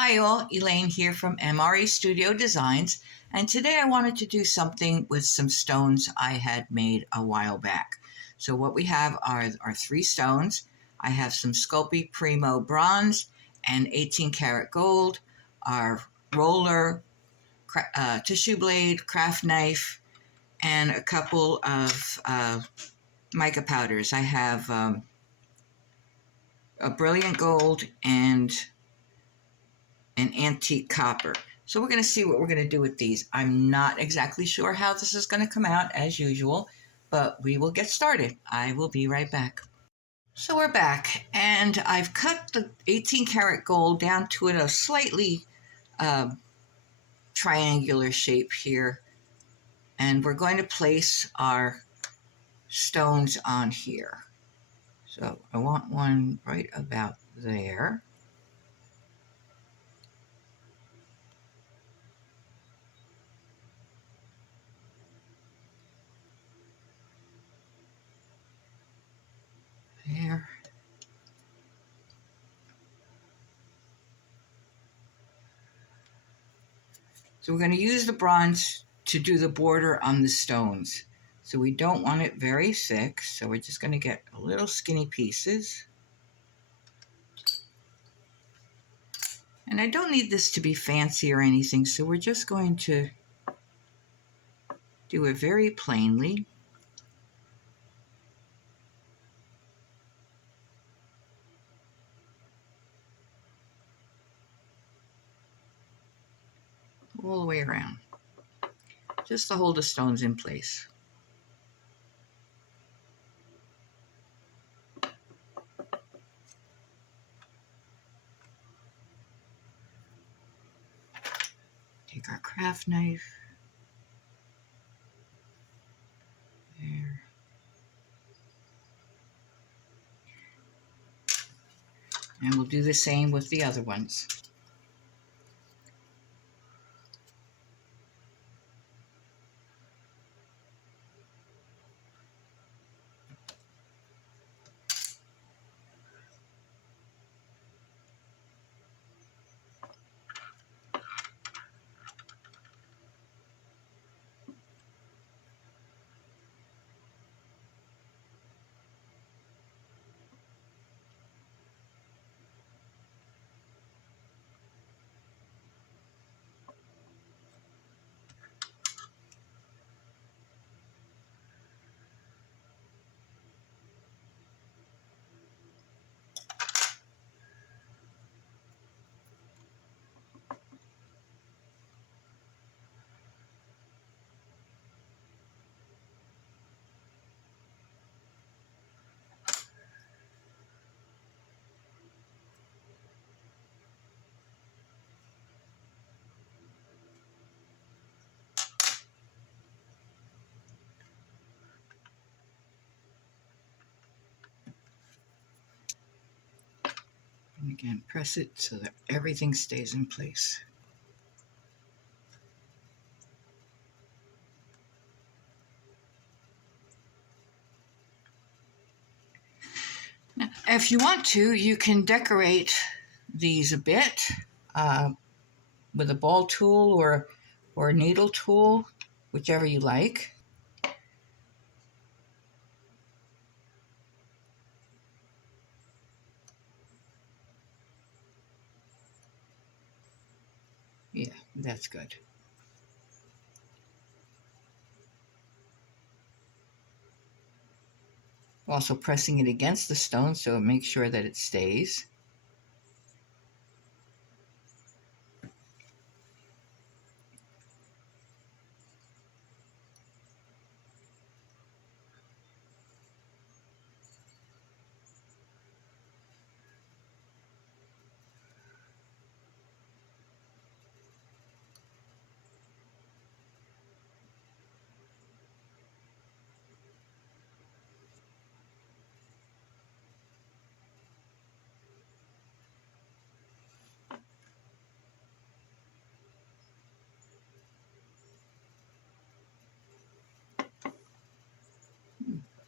Hi all, Elaine here from MRE Studio Designs, and today I wanted to do something with some stones I had made a while back. So what we have are three stones. I have some Sculpey Primo bronze and 18 karat gold, our roller, tissue blade, craft knife, and a couple of mica powders. I have a brilliant gold and an antique copper. So we're going to see what we're going to do with these. I'm not exactly sure how this is going to come out as usual, but we will get started. I will be right back. So we're back, and I've cut the 18 karat gold down to a slightly triangular shape here, and we're going to place our stones on here. So I want one right about there. There. So we're going to use the bronze to do the border on the stones. So we don't want it very thick, so we're just going to get a little skinny pieces. And I don't need this to be fancy or anything, so we're just going to do it very plainly. All the way around, just to hold the stones in place. Take our craft knife. There. And we'll do the same with the other ones. And again, press it so that everything stays in place. Now, if you want to, you can decorate these a bit with a ball tool or a needle tool, whichever you like. Yeah, that's good. Also pressing it against the stone so it makes sure that it stays.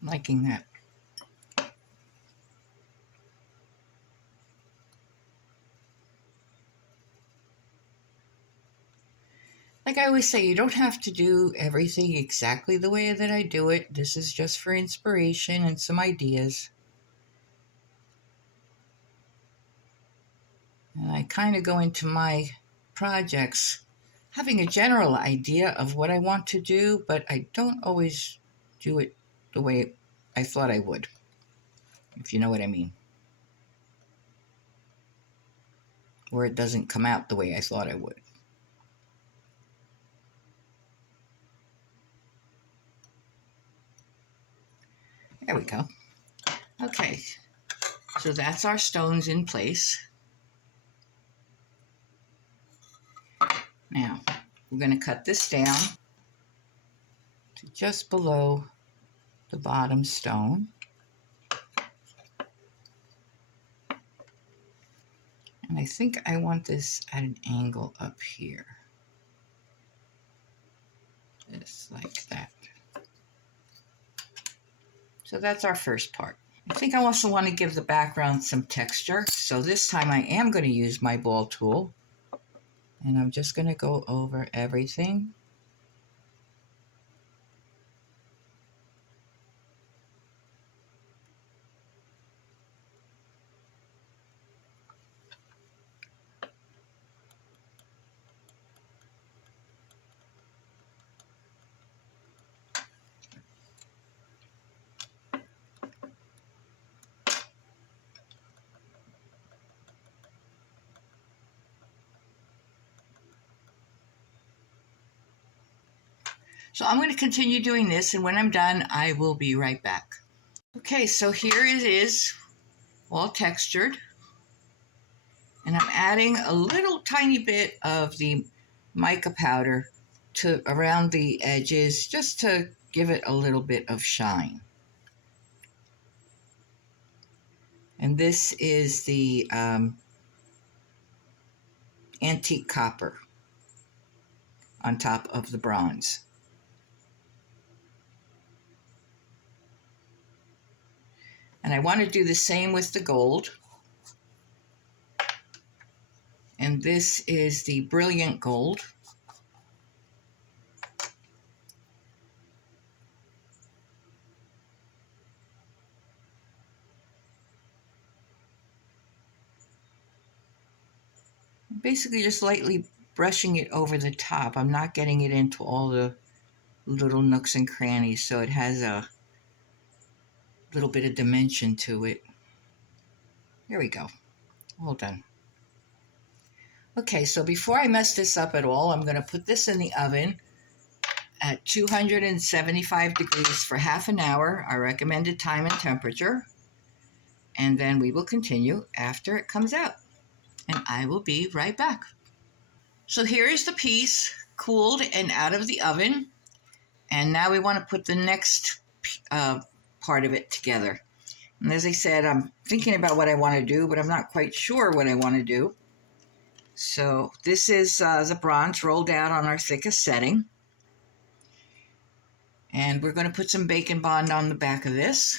Liking that. Like I always say, you don't have to do everything exactly the way that I do it. This is just for inspiration and some ideas. And I kind of go into my projects having a general idea of what I want to do, but I don't always do it the way I thought I would, if you know what I mean. Or it doesn't come out the way I thought I would. There we go. Okay, so that's our stones in place. Now, we're going to cut this down to just below the bottom stone. And I think I want this at an angle up here. Just like that. So that's our first part. I think I also want to give the background some texture. So this time I am going to use my ball tool. And I'm just going to go over everything. So I'm going to continue doing this, and when I'm done, I will be right back. Okay, so here it is, all textured. And I'm adding a little tiny bit of the mica powder to around the edges just to give it a little bit of shine. And this is the antique copper on top of the bronze. And I want to do the same with the gold. And this is the brilliant gold. Basically just lightly brushing it over the top. I'm not getting it into all the little nooks and crannies, so it has a little bit of dimension to it. There we go. All done. Okay, so before I mess this up at all, I'm going to put this in the oven at 275 degrees for half an hour, our recommended time and temperature. And then we will continue after it comes out. And I will be right back. So here is the piece cooled and out of the oven. And now we want to put the next part of it together. And as I said, I'm thinking about what I want to do, but I'm not quite sure what I want to do. So this is the bronze rolled out on our thickest setting. And we're going to put some bacon bond on the back of this.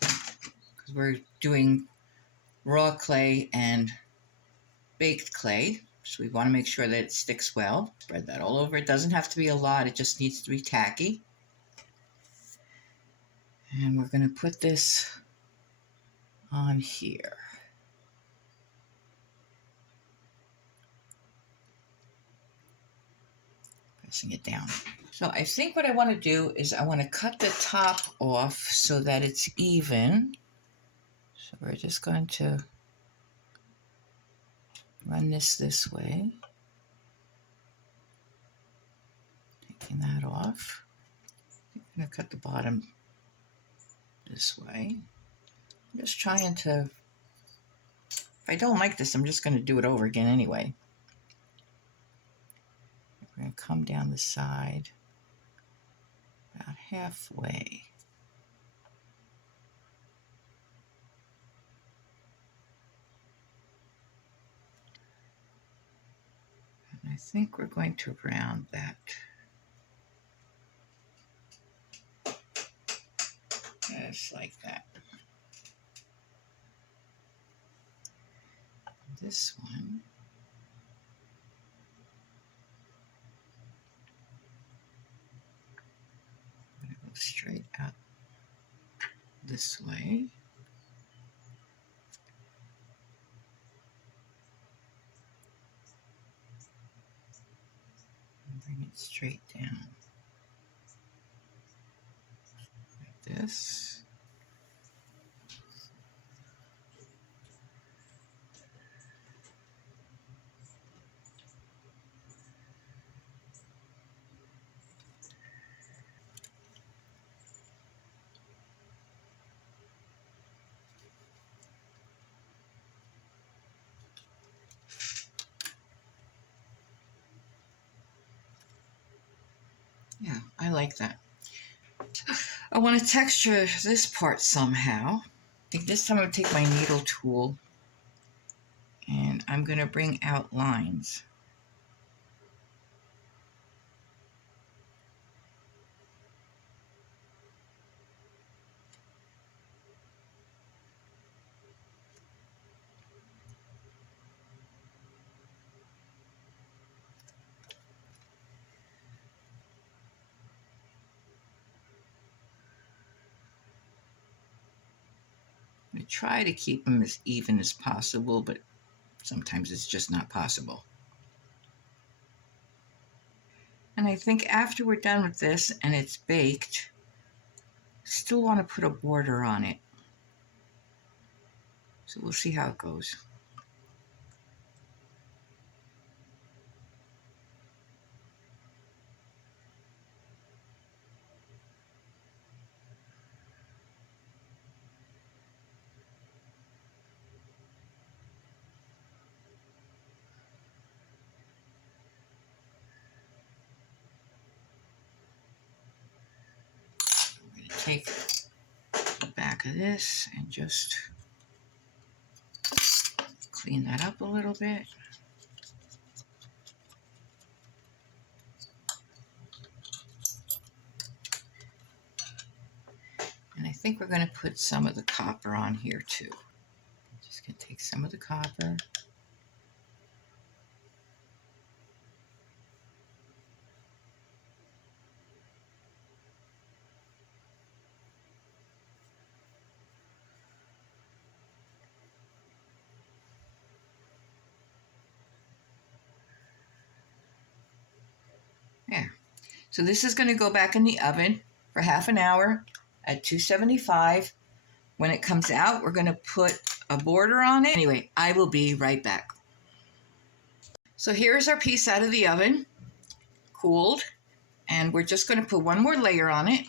Because we're doing raw clay and baked clay. So we want to make sure that it sticks well. Spread that all over. It doesn't have to be a lot. It just needs to be tacky. And we're going to put this on here. Pressing it down. So I think what I want to do is I want to cut the top off so that it's even. So we're just going to run this way. Taking that off. I'm going to cut the bottom this way. I'm just trying to, if I don't like this, I'm just going to do it over again anyway. We're going to come down the side about halfway. And I think we're going to round that. Just like that. this one, I'm going to go straight out this way. And bring it straight down. Like this. Yeah, I like that. I want to texture this part somehow. I think this time I'm going to take my needle tool and I'm going to bring out lines. I try to keep them as even as possible, but sometimes it's just not possible. And I think after we're done with this and it's baked, still want to put a border on it. So we'll see how it goes. I'm going to take the back of this and just clean that up a little bit. And I think we're going to put some of the copper on here too. Just going to take some of the copper. There. So this is going to go back in the oven for half an hour at 275. When it comes out, we're going to put a border on it. Anyway, I will be right back. So here's our piece out of the oven, cooled, and we're just going to put one more layer on it.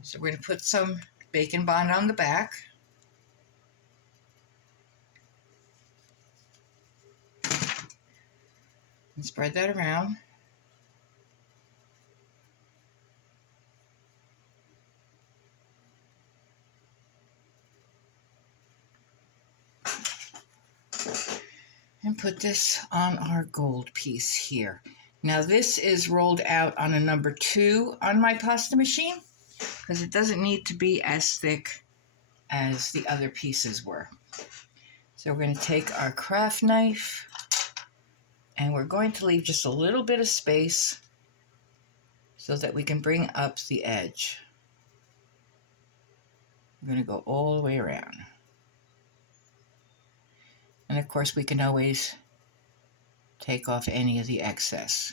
So we're going to put some bacon bond on the back. And spread that around. And put this on our gold piece here. Now this is rolled out on a number 2 on my pasta machine because it doesn't need to be as thick as the other pieces were. So we're going to take our craft knife and we're going to leave just a little bit of space so that we can bring up the edge. We're going to go all the way around. And of course we can always take off any of the excess.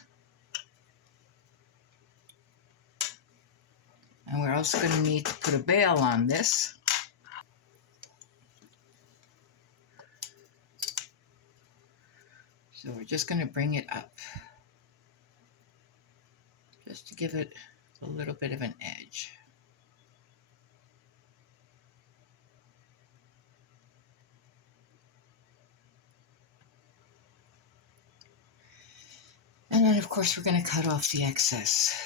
And we're also going to need to put a bail on this. So we're just going to bring it up, just to give it a little bit of an edge. And then of course we're going to cut off the excess.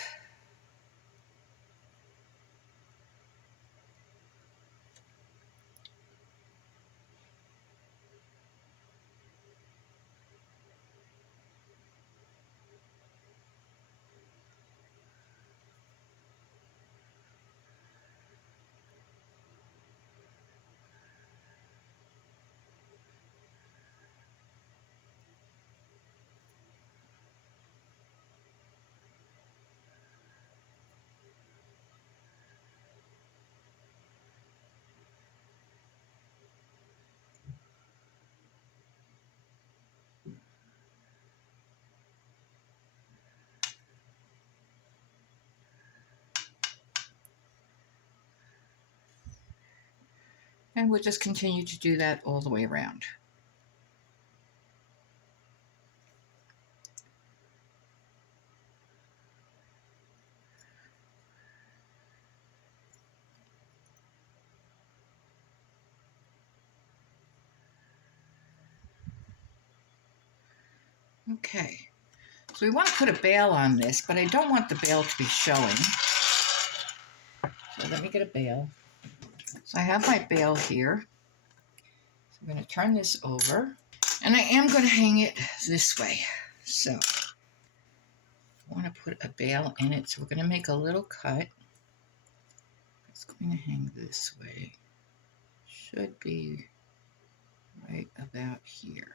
And we'll just continue to do that all the way around. Okay, so we want to put a bail on this, but I don't want the bail to be showing. So let me get a bail. So I have my bail here. So I'm going to turn this over, and I am going to hang it this way. So I want to put a bail in it, so we're going to make a little cut. It's going to hang this way. Should be right about here.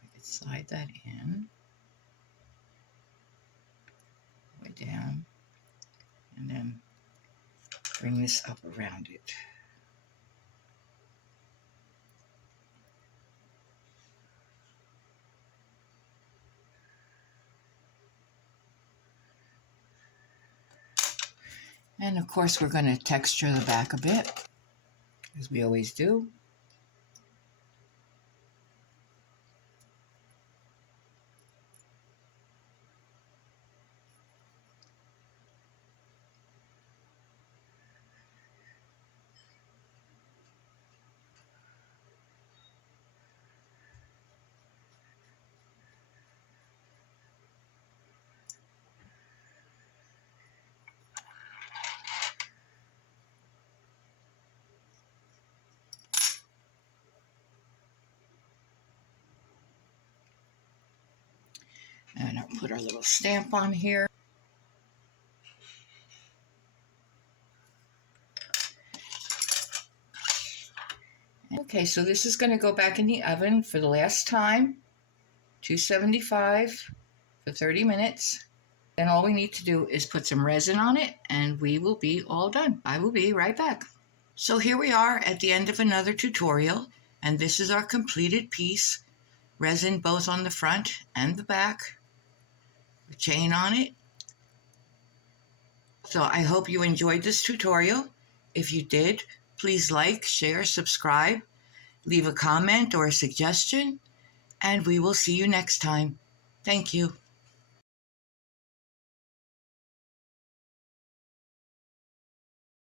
We can slide that in, way down, and then bring this up around it. And of course we're going to texture the back a bit, as we always do. And I'll put our little stamp on here. Okay, so this is going to go back in the oven for the last time, 275 for 30 minutes. Then all we need to do is put some resin on it, and we will be all done. I will be right back. So here we are at the end of another tutorial, and this is our completed piece. Resin both on the front and the back, the chain on it. So I hope you enjoyed this tutorial. If you did, please like, share, subscribe, leave a comment or a suggestion, and we will see you next time. Thank you.